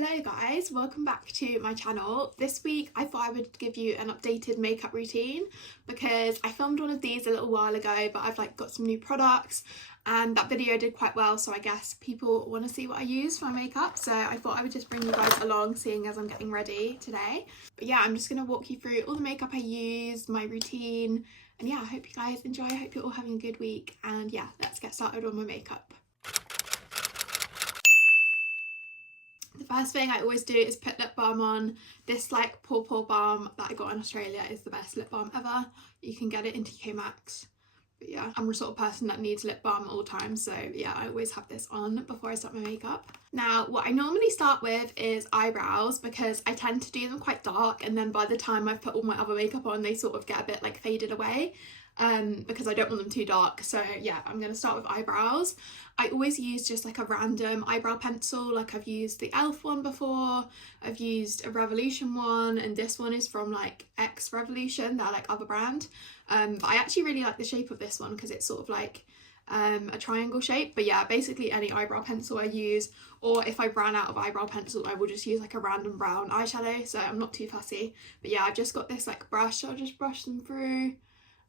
Hello guys, welcome back to my channel. This week I thought I would give you an updated makeup routine because I filmed one of these a little while ago, but I've got some new products and that video did quite well, so I guess people want to see what I use for my makeup, so I thought I would just bring you guys along seeing as I'm getting ready today. But yeah, I'm just going to walk you through all the makeup I used, my routine, and yeah, I hope you guys enjoy. I hope you're all having a good week, and yeah, let's get started on my makeup. The first thing I always do is put lip balm on. This pore balm that I got in Australia is the best lip balm ever. You can get it in TK Maxx. But yeah, I'm the sort of person that needs lip balm at all times, so yeah, I always have this on before I start my makeup. Now, what I normally start with is eyebrows because I tend to do them quite dark, and then by the time I've put all my other makeup on, they sort of get a bit faded away. Because I don't want them too dark. So yeah, I'm going to start with eyebrows. I always use just a random eyebrow pencil. I've used the e.l.f. one before, I've used a Revolution one, and this one is from X Revolution, they're other brand. But I actually really like the shape of this one because it's sort of a triangle shape. But yeah, basically any eyebrow pencil I use, or if I ran out of eyebrow pencil I will just use a random brown eyeshadow, so I'm not too fussy. But yeah, I've just got this brush, so I'll just brush them through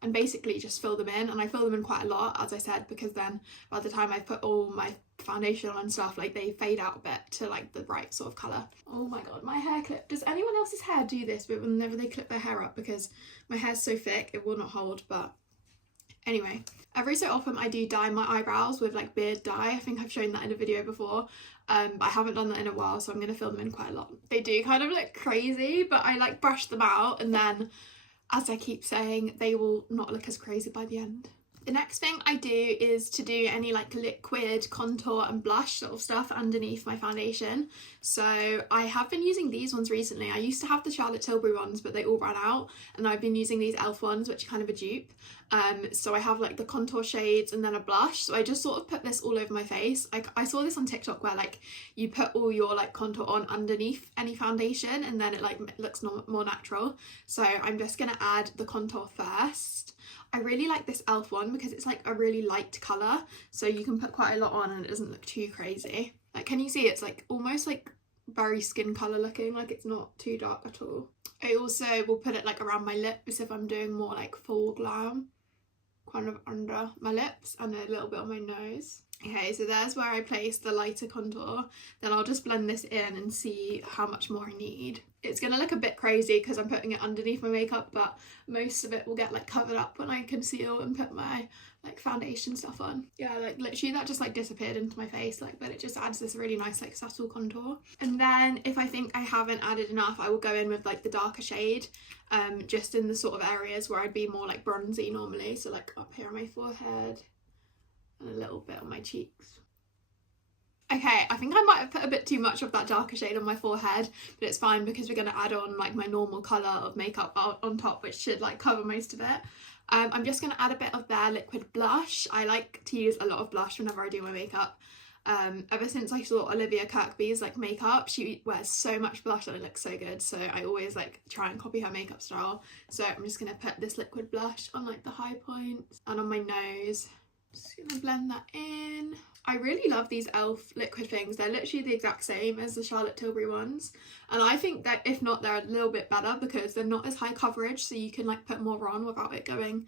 and basically just fill them in, and I fill them in quite a lot, as I said, because then by the time I put all my foundation on and stuff, they fade out a bit to the right sort of colour. Oh my god, my hair clip. Does anyone else's hair do this but whenever they clip their hair up? Because my hair's so thick it will not hold. But anyway, every so often I do dye my eyebrows with beard dye. I think I've shown that in a video before, but I haven't done that in a while, so I'm going to fill them in quite a lot. They do kind of look crazy, but I brush them out, and then, as I keep saying, they will not look as crazy by the end. The next thing I do is to do any liquid contour and blush sort of stuff underneath my foundation. So I have been using these ones recently. I used to have the Charlotte Tilbury ones, but they all ran out, and I've been using these e.l.f. ones, which are kind of a dupe. So I have the contour shades and then a blush, so I just sort of put this all over my face. I saw this on TikTok where you put all your contour on underneath any foundation, and then it looks more natural. So I'm just gonna add the contour first. I really like this e.l.f. one because it's a really light colour, so you can put quite a lot on and it doesn't look too crazy. Can you see it's almost very skin colour looking, it's not too dark at all. I also will put it around my lips if I'm doing more full glam, kind of under my lips and a little bit on my nose. Okay, so there's where I place the lighter contour. Then I'll just blend this in and see how much more I need. It's gonna look a bit crazy because I'm putting it underneath my makeup, but most of it will get covered up when I conceal and put my foundation stuff on. Yeah, literally that just disappeared into my face, but it just adds this really nice subtle contour. And then if I think I haven't added enough, I will go in with the darker shade, just in the sort of areas where I'd be more bronzy normally. So up here on my forehead and a little bit on my cheeks. Okay, I think I might have put a bit too much of that darker shade on my forehead, but it's fine because we're going to add on my normal colour of makeup on top, which should cover most of it. I'm just going to add a bit of their liquid blush. I like to use a lot of blush whenever I do my makeup. Ever since I saw Olivia Kirkby's makeup, she wears so much blush and it looks so good, so I always try and copy her makeup style. So I'm just going to put this liquid blush on the high points and on my nose. Just gonna blend that in. I really love these e.l.f. liquid things. They're literally the exact same as the Charlotte Tilbury ones, and I think that if not, they're a little bit better because they're not as high coverage, so you can put more on without it going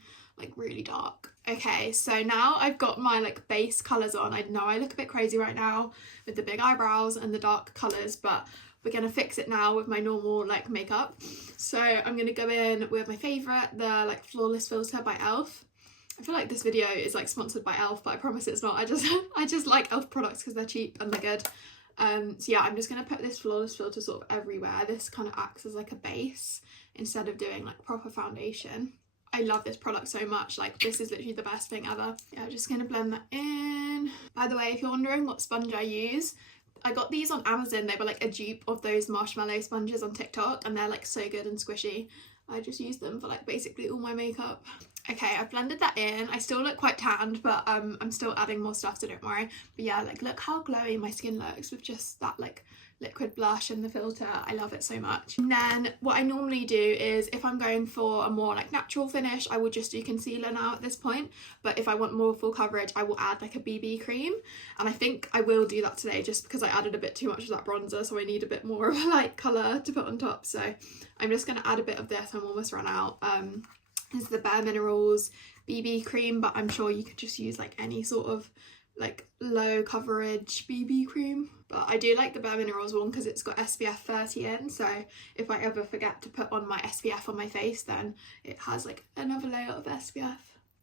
really dark. Okay, so now I've got my base colours on. I know I look a bit crazy right now with the big eyebrows and the dark colours, but we're gonna fix it now with my normal makeup. So I'm gonna go in with my favourite, the Flawless Filter by e.l.f. I feel this video is sponsored by e.l.f., but I promise it's not. I just like e.l.f. products because they're cheap and they're good. So yeah, I'm just going to put this Flawless Filter sort of everywhere. This kind of acts as a base instead of doing proper foundation. I love this product so much. This is literally the best thing ever. Yeah, I'm just going to blend that in. By the way, if you're wondering what sponge I use, I got these on Amazon. They were a dupe of those marshmallow sponges on TikTok, and they're so good and squishy. I just use them for basically all my makeup. Okay, I've blended that in. I still look quite tanned, but I'm still adding more stuff, so don't worry. But yeah, look how glowy my skin looks with just that liquid blush in the filter. I love it so much. And then what I normally do is, if I'm going for a more like natural finish, I will just do concealer now at this point, but if I want more full coverage, I will add like a BB cream, and I think I will do that today just because I added a bit too much of that bronzer, so I need a bit more of a light colour to put on top. So I'm just going to add a bit of this. I'm almost run out. This is the Bare Minerals BB cream, but I'm sure you could just use like any sort of like low coverage BB cream, but I do like the Bare Minerals one because it's got SPF 30 in, so if I ever forget to put on my SPF on my face, then it has like another layer of SPF.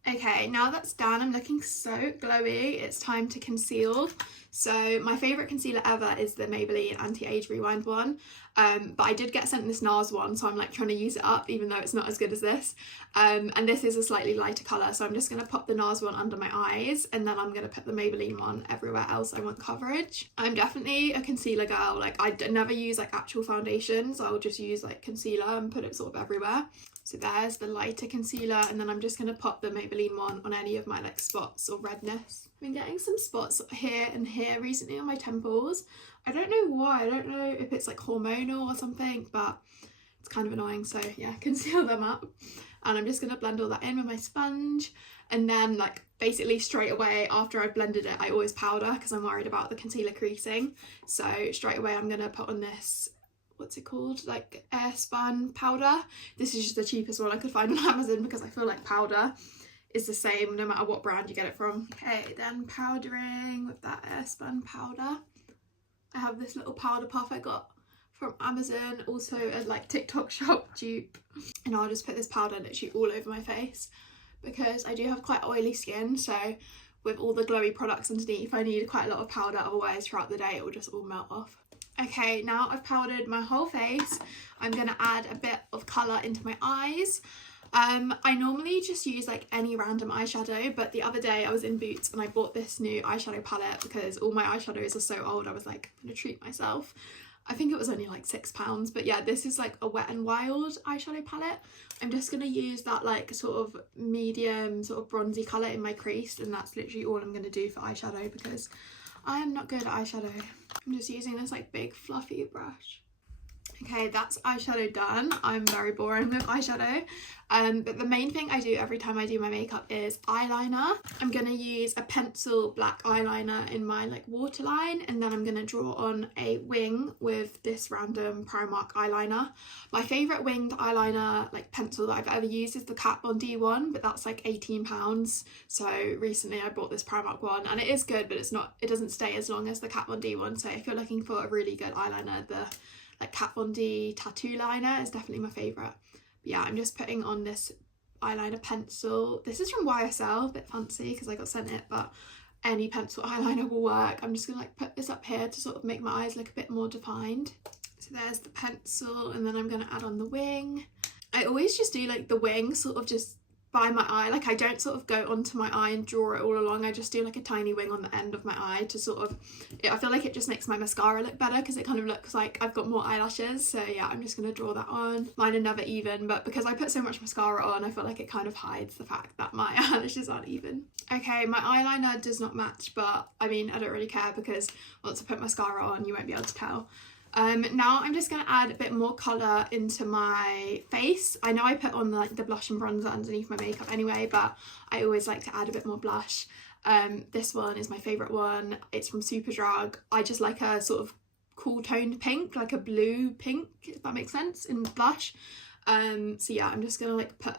Okay, now that's done, I'm looking so glowy. It's time to conceal. So my favourite concealer ever is the Maybelline Anti-Age Rewind one, but I did get sent this NARS one, so I'm like trying to use it up even though it's not as good as this. And this is a slightly lighter colour, so I'm just going to pop the NARS one under my eyes, and then I'm going to put the Maybelline one everywhere else I want coverage. I'm definitely a concealer girl. Like I never use like actual foundations, I'll just use like concealer and put it sort of everywhere. So there's the lighter concealer, and then I'm just going to pop the Maybelline one on any of my like spots or redness. I've been getting some spots here and here recently on my temples. I don't know why, I don't know if it's like hormonal or something, but it's kind of annoying. So yeah, conceal them up, and I'm just going to blend all that in with my sponge, and then like basically straight away after I've blended it, I always powder because I'm worried about the concealer creasing. So straight away I'm going to put on this, what's it called, like air spun powder. This is just the cheapest one I could find on Amazon because I feel like powder is the same no matter what brand you get it from. Okay, then powdering with that air spun powder. I have this little powder puff I got from Amazon, also a like TikTok shop dupe, and I'll just put this powder literally all over my face because I do have quite oily skin, so with all the glowy products underneath I need quite a lot of powder, otherwise throughout the day it will just all melt off. Okay, now I've powdered my whole face, I'm going to add a bit of colour into my eyes. I normally just use like any random eyeshadow, but the other day I was in Boots and I bought this new eyeshadow palette because all my eyeshadows are so old. I was like, I'm going to treat myself. I think it was only like £6, but yeah, this is like a Wet n Wild eyeshadow palette. I'm just going to use that like sort of medium sort of bronzy colour in my crease, and that's literally all I'm going to do for eyeshadow because I am not good at eyeshadow. I'm just using this like big fluffy brush. Okay, that's eyeshadow done. I'm very boring with eyeshadow, but the main thing I do every time I do my makeup is eyeliner. I'm going to use a pencil black eyeliner in my like waterline, and then I'm going to draw on a wing with this random Primark eyeliner. My favourite winged eyeliner like pencil that I've ever used is the Kat Von D one, but that's like £18. So recently I bought this Primark one, and it is good, but it doesn't stay as long as the Kat Von D one. So if you're looking for a really good eyeliner, the like Kat Von D tattoo liner is definitely my favourite. But yeah, I'm just putting on this eyeliner pencil. This is from YSL, a bit fancy because I got sent it, but any pencil eyeliner will work. I'm just gonna like put this up here to sort of make my eyes look a bit more defined. So there's the pencil, and then I'm gonna add on the wing. I always just do like the wing sort of just by my eye, like I don't sort of go onto my eye and draw it all along. I just do like a tiny wing on the end of my eye to sort of, I feel like it just makes my mascara look better because it kind of looks like I've got more eyelashes. So yeah, I'm just going to draw that on. Mine are never even, but because I put so much mascara on, I feel like it kind of hides the fact that my eyelashes aren't even. Okay, my eyeliner does not match, but I mean, I don't really care because once I put mascara on, you won't be able to tell. Now I'm just going to add a bit more colour into my face. I know I put on like the blush and bronzer underneath my makeup anyway, but I always like to add a bit more blush. This one is my favourite one. It's from Superdrug. I just like a sort of cool toned pink, like a blue pink, if that makes sense, in blush. So yeah, I'm just going to like put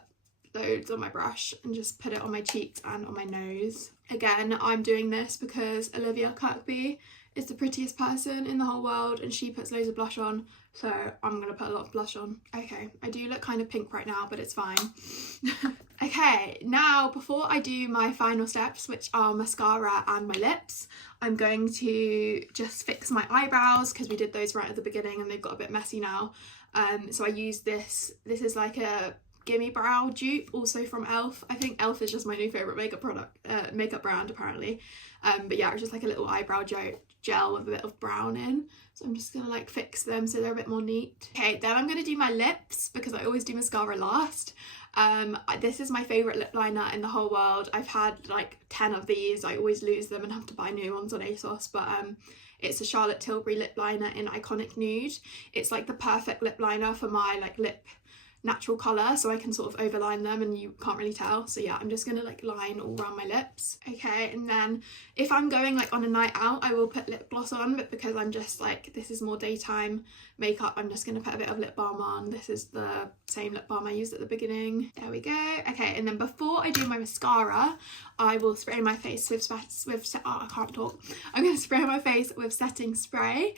loads on my brush and just put it on my cheeks and on my nose. Again, I'm doing this because Olivia Kirkby is the prettiest person in the whole world and she puts loads of blush on, so I'm gonna put a lot of blush on. Okay, I do look kind of pink right now, but it's fine. Okay, now before I do my final steps, which are mascara and my lips, I'm going to just fix my eyebrows because we did those right at the beginning and they've got a bit messy now. So I use this is like a Gimme Brow dupe, also from Elf. I think Elf is just my new favourite makeup brand apparently. But yeah, it's just like a little eyebrow gel with a bit of brown in. So I'm just gonna like fix them so they're a bit more neat. Okay, then I'm gonna do my lips because I always do mascara last. This is my favourite lip liner in the whole world. I've had like 10 of these. I always lose them and have to buy new ones on ASOS, but It's a Charlotte Tilbury lip liner in Iconic Nude. It's like the perfect lip liner for my like lip natural colour, so I can sort of overline them and you can't really tell. So yeah, I'm just gonna like line all around my lips. Okay, and then if I'm going like on a night out, I will put lip gloss on, but because I'm just like, this is more daytime makeup, I'm just gonna put a bit of lip balm on. This is the same lip balm I used at the beginning. There we go. Okay, and then before I do my mascara, I will spray my face with I can't talk. I'm gonna spray my face with setting spray,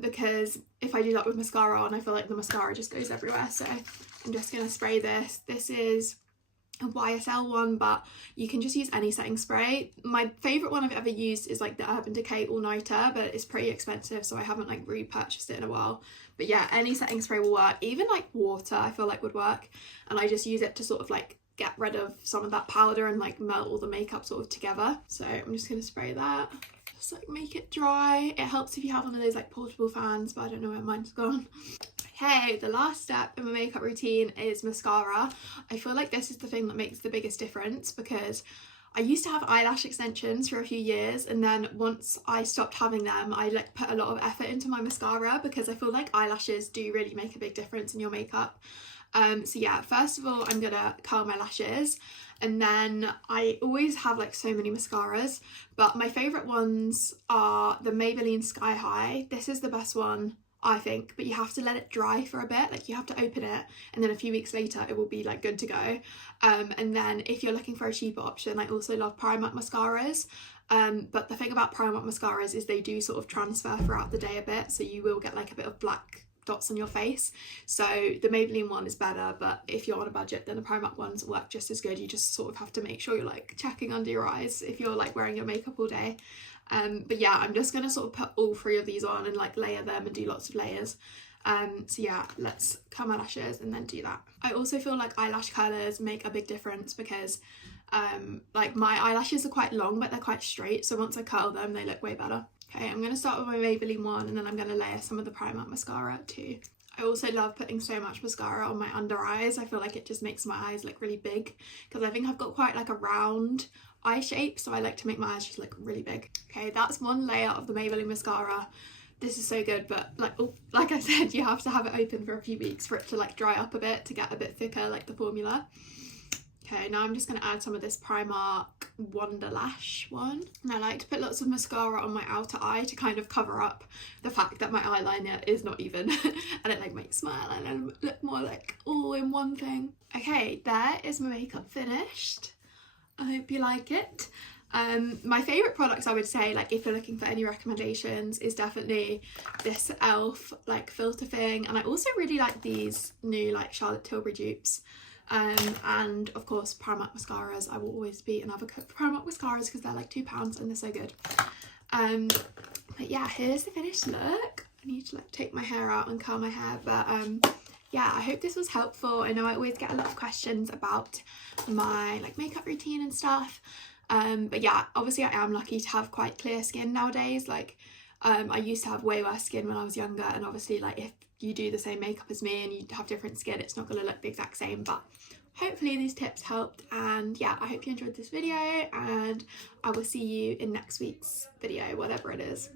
because if I do that with mascara on, I feel like the mascara just goes everywhere. So I'm just gonna spray this. This is a YSL one, but you can just use any setting spray. My favourite one I've ever used is like the Urban Decay All Nighter, but it's pretty expensive, so I haven't like repurchased it in a while. But yeah, any setting spray will work. Even like water I feel like would work, and I just use it to sort of like get rid of some of that powder and like melt all the makeup sort of together. So I'm just gonna spray that, just like make it dry. It helps if you have one of those like portable fans, but I don't know where mine's gone. Okay, the last step in my makeup routine is mascara. I feel like this is the thing that makes the biggest difference, because I used to have eyelash extensions for a few years, and then once I stopped having them, I like put a lot of effort into my mascara, because I feel like eyelashes do really make a big difference in your makeup. So yeah, first of all, I'm gonna curl my lashes, and then I always have like so many mascaras, but my favourite ones are the Maybelline Sky High. This is the best one, I think, but you have to let it dry for a bit. Like you have to open it, and then a few weeks later it will be like good to go. And then if you're looking for a cheaper option, I also love Primark mascaras. But the thing about Primark mascaras is they do sort of transfer throughout the day a bit, so you will get like a bit of black dots on your face. So the Maybelline one is better, but if you're on a budget, then the Primark ones work just as good. You just sort of have to make sure you're like checking under your eyes if you're like wearing your makeup all day. But yeah, I'm just gonna sort of put all three of these on and like layer them and do lots of layers. So yeah, let's curl my lashes and then do that. I also feel like eyelash curlers make a big difference, because like my eyelashes are quite long but they're quite straight, so once I curl them they look way better. Okay, I'm going to start with my Maybelline one, and then I'm going to layer some of the Primark mascara too. I also love putting so much mascara on my under eyes. I feel like it just makes my eyes look really big, because I think I've got quite like a round eye shape, so I like to make my eyes just look really big. Okay, that's one layer of the Maybelline mascara. This is so good, but like I said, you have to have it open for a few weeks for it to like dry up a bit, to get a bit thicker like the formula. Okay, now I'm just going to add some of this Primark Wonder Lash one. And I like to put lots of mascara on my outer eye to kind of cover up the fact that my eyeliner is not even. And it like makes my eyeliner look more like all in one thing. Okay, there is my makeup finished. I hope you like it. My favourite products, I would say, like if you're looking for any recommendations, is definitely this e.l.f. like filter thing. And I also really like these new like Charlotte Tilbury dupes. And of course Primark mascaras. I will always be an advocate for Primark mascaras because they're like £2 and they're so good. But yeah, here's the finished look. I need to like take my hair out and curl my hair, but yeah, I hope this was helpful. I know I always get a lot of questions about my like makeup routine and stuff, but yeah, obviously I am lucky to have quite clear skin nowadays. Like I used to have way worse skin when I was younger, and obviously like if you do the same makeup as me and you have different skin, it's not going to look the exact same. But hopefully these tips helped, and yeah, I hope you enjoyed this video, and I will see you in next week's video, whatever it is.